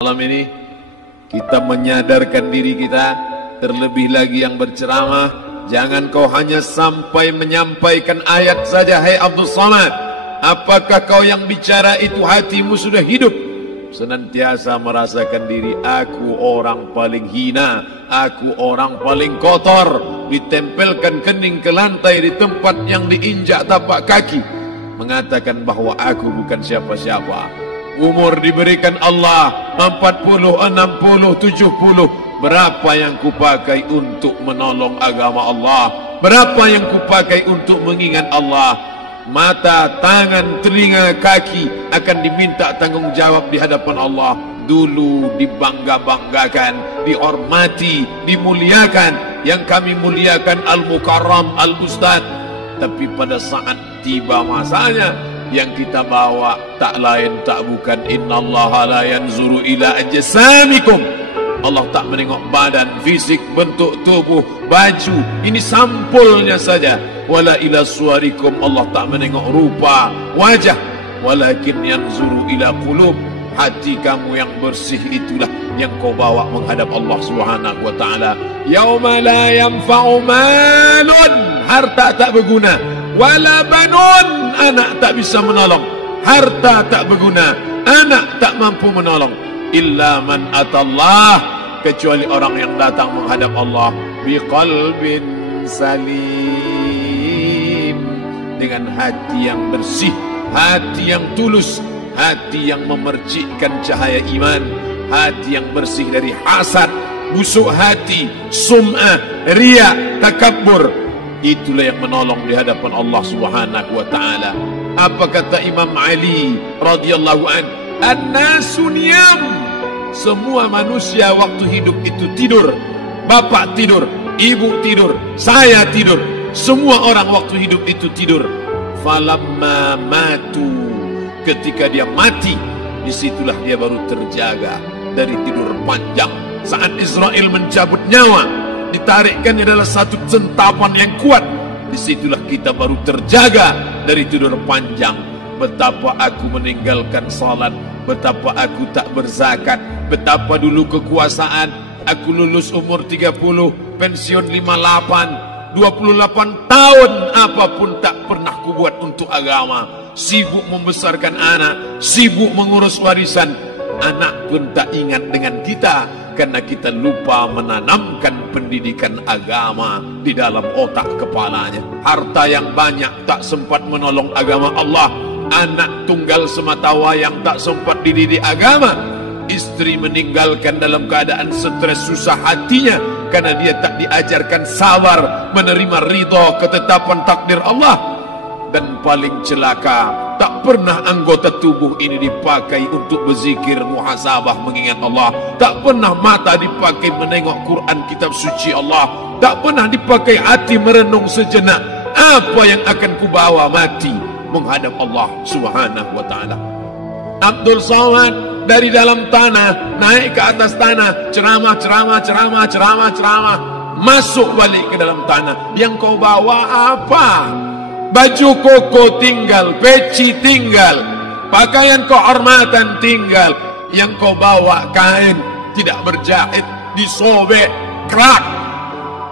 Malam ini kita menyadarkan diri kita, terlebih lagi yang berceramah, jangan kau hanya sampai menyampaikan ayat saja. Hai Abdul Samad, apakah kau yang bicara itu hatimu sudah hidup? Senantiasa merasakan diri, aku orang paling hina, aku orang paling kotor, ditempelkan kening ke lantai di tempat yang diinjak tapak kaki, mengatakan bahwa aku bukan siapa-siapa. Umur diberikan Allah 40, 60, 70. Berapa yang kupakai untuk menolong agama Allah? Berapa yang kupakai untuk mengingat Allah? Mata, tangan, telinga, kaki akan diminta tanggung jawab di hadapan Allah. Dulu dibangga-banggakan, dihormati, dimuliakan. Yang kami muliakan Al-Mukarram, Al-Ustadz. Tapi pada saat tiba masanya, yang kita bawa tak lain tak bukan innallaha la yanzuru ila ajsamikum. Allah tak menengok badan, fisik, bentuk tubuh, baju, ini sampulnya saja. Wala ila suwarikum, Allah tak menengok rupa, wajah. Walakin yanzuru ila qulub, hati kamu yang bersih itulah yang kau bawa menghadap Allah Subhanahu wa taala. Yauma la yanfa'u malun, harta tak berguna, wala banun, anak tak bisa menolong, harta tak berguna, anak tak mampu menolong, illa man atallah, kecuali orang yang datang menghadap Allah biqalbin salim, dengan hati yang bersih, hati yang tulus, hati yang memercikkan cahaya iman, hati yang bersih dari hasad, busuk hati, sum'ah, riya, takabbur. Itulah yang menolong di hadapan Allah Subhanahu wa taala. Apa kata Imam Ali radhiyallahu an? An-nasu niyam. Semua manusia waktu hidup itu tidur. Bapak tidur, ibu tidur, saya tidur. Semua orang waktu hidup itu tidur. Falamma matu, ketika dia mati, disitulah dia baru terjaga dari tidur panjang. Saat Israel mencabut nyawa, ditarikkan adalah satu centapan yang kuat. Disitulah kita baru terjaga dari tidur panjang. Betapa aku meninggalkan salat, betapa aku tak berzakat, betapa dulu kekuasaan. Aku lulus umur 30, pensiun 58, 28 tahun, apapun tak pernah kubuat untuk agama. Sibuk membesarkan anak, sibuk mengurus warisan. Anak pun tak ingat dengan kita, karena kita lupa menanamkan pendidikan agama di dalam otak kepalanya. Harta yang banyak tak sempat menolong agama Allah. Anak tunggal semata wayang tak sempat dididik agama. Istri meninggalkan dalam keadaan stres susah hatinya, karena dia tak diajarkan sabar menerima ridha ketetapan takdir Allah. Dan paling celaka, tak pernah anggota tubuh ini dipakai untuk berzikir, muhasabah, mengingat Allah. Tak pernah mata dipakai menengok Quran, kitab suci Allah. Tak pernah dipakai hati merenung sejenak, apa yang akan kubawa mati menghadap Allah Subhanahu wa ta'ala. Abdul Samad dari dalam tanah naik ke atas tanah, ceramah, masuk balik ke dalam tanah. Yang kau bawa apa? Baju koko tinggal, peci tinggal, pakaian kehormatan tinggal. Yang kau bawa kain tidak berjahit, disobek, kerak.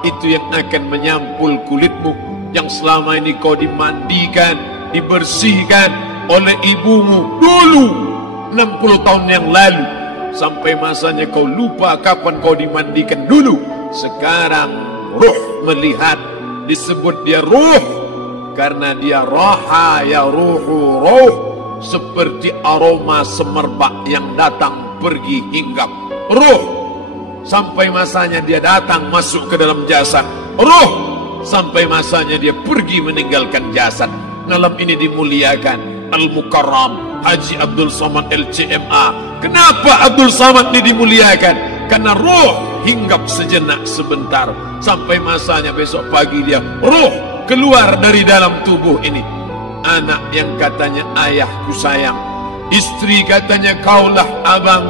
Itu yang akan menyampul kulitmu, yang selama ini kau dimandikan, dibersihkan oleh ibumu dulu 60 tahun yang lalu. Sampai masanya kau lupa kapan kau dimandikan dulu. Sekarang ruh melihat, disebut dia ruh karena dia roha, ya ruhu, roh, seperti aroma semerbak yang datang pergi hinggap. Ruh, sampai masanya dia datang masuk ke dalam jasad. Ruh, sampai masanya dia pergi meninggalkan jasad. Malam ini dimuliakan Al-Mukarram Haji Abdul Samad LCMA. Kenapa Abdul Samad ini dimuliakan? Karena ruh hinggap sejenak sebentar, sampai masanya besok pagi dia ruh keluar dari dalam tubuh ini. Anak yang katanya ayahku sayang, istri katanya kaulah abang,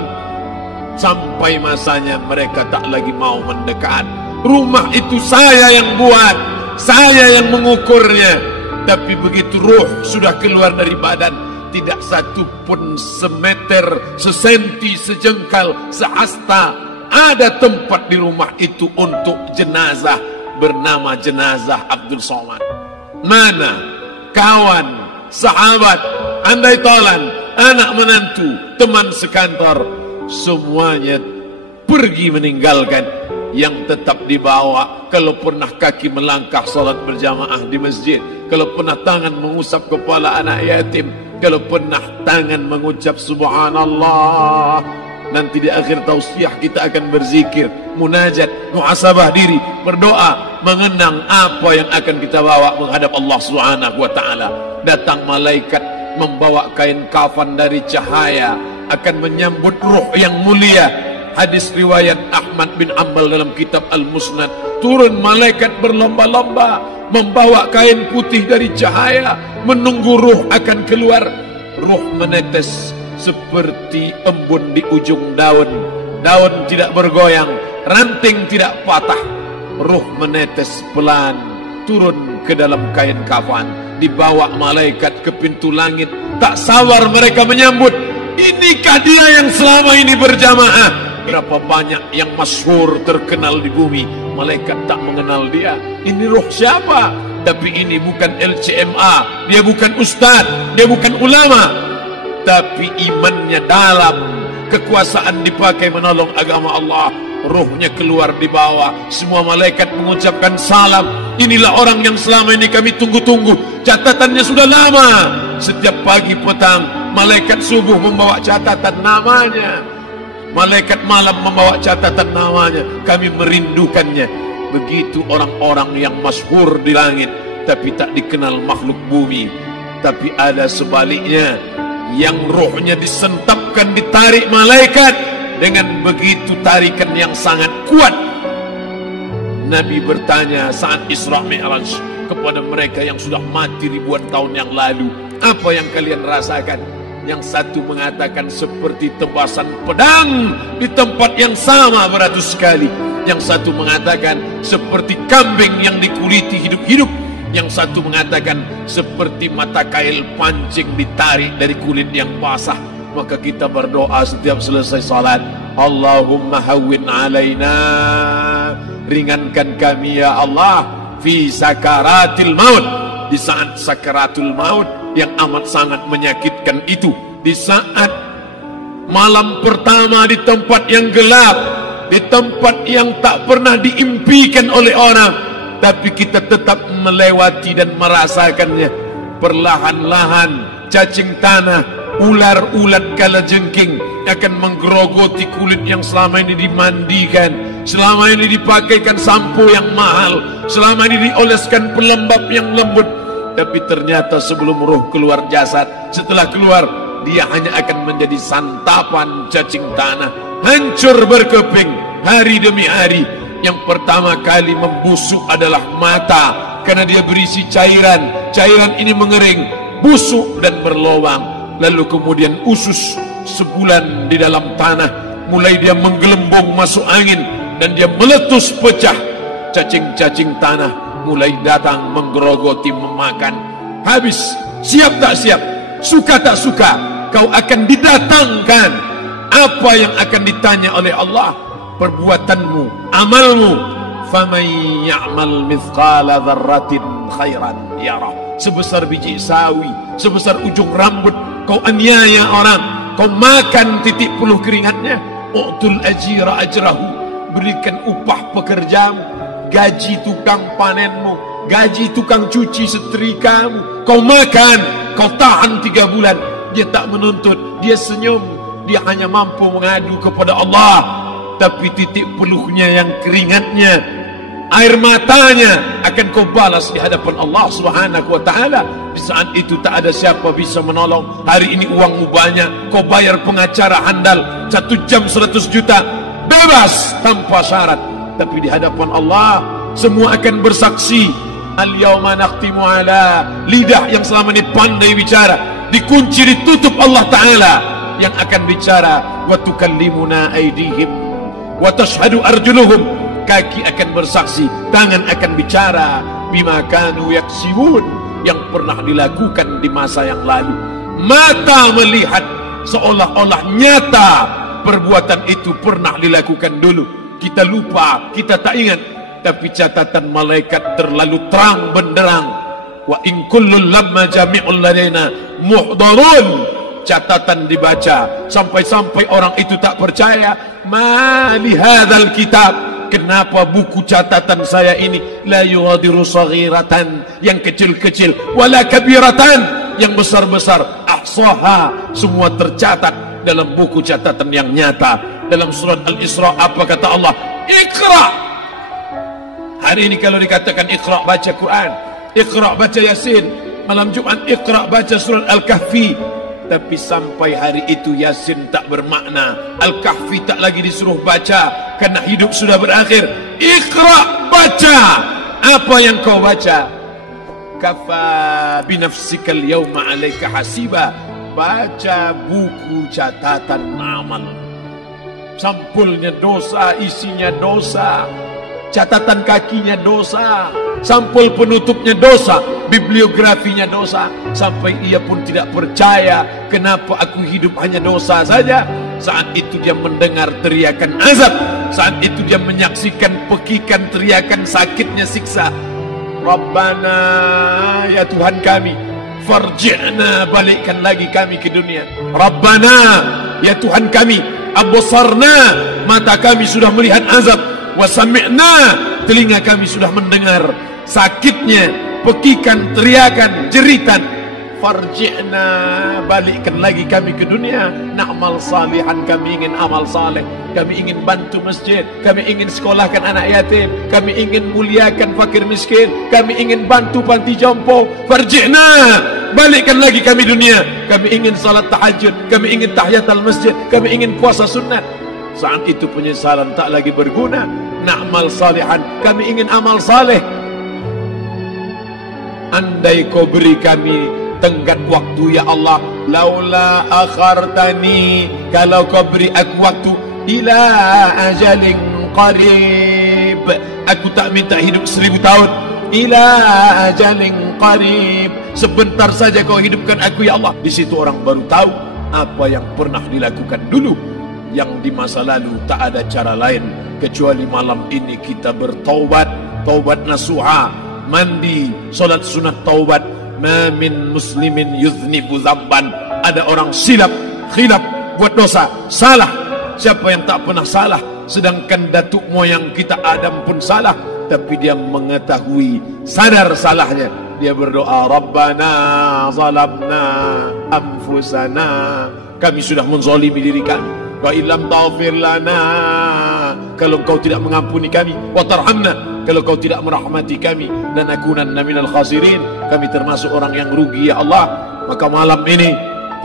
sampai masanya mereka tak lagi mau mendekat. Rumah itu saya yang buat, saya yang mengukurnya. Tapi begitu ruh sudah keluar dari badan, tidak satu pun semeter, sesenti, sejengkal, sehasta ada tempat di rumah itu untuk jenazah bernama jenazah Abdul Somad. Mana kawan, sahabat, andai tolan, anak menantu, teman sekantor, semuanya pergi meninggalkan. Yang tetap dibawa, kalau pernah kaki melangkah salat berjamaah di masjid, kalau pernah tangan mengusap kepala anak yatim, kalau pernah tangan mengucap subhanallah. Nanti di akhir tausiah kita akan berzikir, munajat, muhasabah diri, berdoa, mengenang apa yang akan kita bawa menghadap Allah Subhanahu wa taala. Datang malaikat membawa kain kafan dari cahaya, akan menyambut ruh yang mulia. Hadis riwayat Ahmad bin Ambal dalam kitab Al-Musnad, turun malaikat berlomba-lomba membawa kain putih dari cahaya, menunggu ruh akan keluar. Ruh menetes seperti embun di ujung daun. Daun tidak bergoyang, ranting tidak patah. Ruh menetes pelan turun ke dalam kain kafan, dibawa malaikat ke pintu langit. Tak sabar mereka menyambut, inikah dia yang selama ini berjamaah? Berapa banyak yang masyhur terkenal di bumi, malaikat tak mengenal dia. Ini ruh siapa? Tapi ini bukan LCMA, dia bukan ustaz, dia bukan ulama, tapi imannya dalam, kekuasaan dipakai menolong agama Allah. Ruhnya keluar di bawah, semua malaikat mengucapkan salam. Inilah orang yang selama ini kami tunggu-tunggu, catatannya sudah lama. Setiap pagi petang malaikat subuh membawa catatan namanya, malaikat malam membawa catatan namanya. Kami merindukannya. Begitu orang-orang yang masyhur di langit tapi tak dikenal makhluk bumi. Tapi ada sebaliknya, yang rohnya disentapkan, ditarik malaikat dengan begitu tarikan yang sangat kuat. Nabi bertanya saat Isra Mi'raj kepada mereka yang sudah mati ribuan tahun yang lalu, apa yang kalian rasakan? Yang satu mengatakan seperti tebasan pedang di tempat yang sama beratus kali. Yang satu mengatakan seperti kambing yang dikuliti hidup-hidup. Yang satu mengatakan seperti mata kail pancing ditarik dari kulit yang basah. Maka kita berdoa setiap selesai salat, Allahumma hawwin alaina, ringankan kami ya Allah, fi sakaratil maut, di saat sakaratul maut yang amat sangat menyakitkan itu, di saat malam pertama di tempat yang gelap, di tempat yang tak pernah diimpikan oleh orang, tapi kita tetap melewati dan merasakannya. Perlahan-lahan cacing tanah, ular-ulat kalajengking akan menggerogoti kulit yang selama ini dimandikan, selama ini dipakaikan sampo yang mahal, selama ini dioleskan pelembab yang lembut. Tapi ternyata sebelum roh keluar jasad, setelah keluar, dia hanya akan menjadi santapan cacing tanah, hancur berkeping hari demi hari. Yang pertama kali membusuk adalah mata, karena dia berisi cairan. Cairan ini mengering, busuk dan berlubang. Lalu kemudian usus sebulan di dalam tanah, mulai dia menggelembung masuk angin dan dia meletus pecah. Cacing-cacing tanah mulai datang menggerogoti, memakan. Habis, siap tak siap, suka tak suka, kau akan didatangkan. Apa yang akan ditanya oleh Allah? Perbuatanmu, amalmu. Faman ya'mal mithqala dzarratin khairan yarah. Sebesar biji sawi, sebesar ujung rambut, kau aniaya orang, kau makan titik puluh keringatnya. U'tul ajira ajrahu, berikan upah pekerjamu, gaji tukang panenmu, gaji tukang cuci setrikamu. Kau makan, kau tahan 3 bulan. Dia tak menuntut, dia senyum, dia hanya mampu mengadu kepada Allah. Tapi titik peluhnya yang keringatnya, air matanya akan kau balas di hadapan Allah Subhanahu wa taala. Di saat itu tak ada siapa bisa menolong. Hari ini uangmu banyak, kau bayar pengacara handal 1 jam 100 juta, bebas tanpa syarat. Tapi di hadapan Allah semua akan bersaksi. Al-yawma nakhtimu ala, lidah yang selama ini pandai bicara dikunci, ditutup Allah taala yang akan bicara. Wa tukallimuna aydihim wa tashhadu arjuluhum, kaki akan bersaksi, tangan akan bicara. Bima kanu yaksibun, yang pernah dilakukan di masa yang lalu. Mata melihat, seolah-olah nyata perbuatan itu pernah dilakukan dulu. Kita lupa, kita tak ingat. Tapi catatan malaikat terlalu terang benderang. Wa in kullun lamma jami'ul ladaina muhdarun. Catatan dibaca sampai-sampai orang itu tak percaya. Ma li hadzal kitab, kenapa buku catatan saya ini la yughadiru saghiratan, yang kecil-kecil, wala kabiratan, yang besar-besar, ahsaha, semua tercatat dalam buku catatan yang nyata. Dalam surat Al-Isra apa kata Allah? Iqra. Hari ini kalau dikatakan Iqra baca Quran, Iqra baca Yasin, malam Jumat Iqra baca surat Al-Kahfi, tapi sampai hari itu Yasin tak bermakna, Al-Kahfi tak lagi disuruh baca karena hidup sudah berakhir. Iqra, baca. Apa yang kau baca? Kafa binafsika al-yawma 'alaika hasiba. Baca buku catatan amal. Sampulnya dosa, isinya dosa. Catatan kakinya dosa, sampul penutupnya dosa, bibliografinya dosa. Sampai ia pun tidak percaya, kenapa aku hidup hanya dosa saja. Saat itu dia mendengar teriakan azab, saat itu dia menyaksikan pekikan teriakan sakitnya siksa. Rabbana, ya Tuhan kami, farji'na, balikkan lagi kami ke dunia. Rabbana, ya Tuhan kami, absarna, mata kami sudah melihat azab, wa sami'na, telinga kami sudah mendengar sakitnya pekikan teriakan jeritan. Farji'na, balikkan lagi kami ke dunia. Na'mal salihan, kami ingin amal saleh, kami ingin bantu masjid, kami ingin sekolahkan anak yatim, kami ingin muliakan fakir miskin, kami ingin bantu panti jompo. Farji'na, balikkan lagi kami dunia. Kami ingin salat tahajud, kami ingin tahiyatul masjid, kami ingin puasa sunat. Saat itu penyesalan tak lagi berguna. Na'mal salihan, kami ingin amal saleh. Andai kau beri kami tenggat waktu ya Allah, laula akhartani, kalau kau beri aku waktu, ila ajalin qarib, aku tak minta hidup 1000 tahun, ila ajalin qarib, sebentar saja kau hidupkan aku ya Allah. Di situ orang baru tahu apa yang pernah dilakukan dulu, yang di masa lalu tak ada cara lain kecuali malam ini kita bertaubat, taubat nasuha, mandi, solat sunat taubat. Ma min muslimin yuznibu dzamban, ada orang silap, khilaf, buat dosa, salah. Siapa yang tak pernah salah? Sedangkan datuk moyang kita Adam pun salah, tapi dia mengetahui, sadar salahnya. Dia berdoa, Rabbana zalamna anfusana, kami sudah menzalimi diri kami. Wa illam taghfir lana, kalau kau tidak mengampuni kami, wa tarhamna, kalau kau tidak merahmati kami, lanakunanna minal khasirin, kami termasuk orang yang rugi ya Allah. Maka malam ini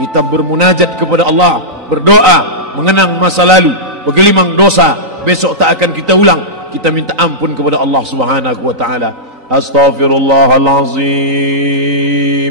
kita bermunajat kepada Allah, berdoa, mengenang masa lalu, bergelimang dosa, besok tak akan kita ulang. Kita minta ampun kepada Allah Subhanahu wa taala. Astaghfirullahalazim.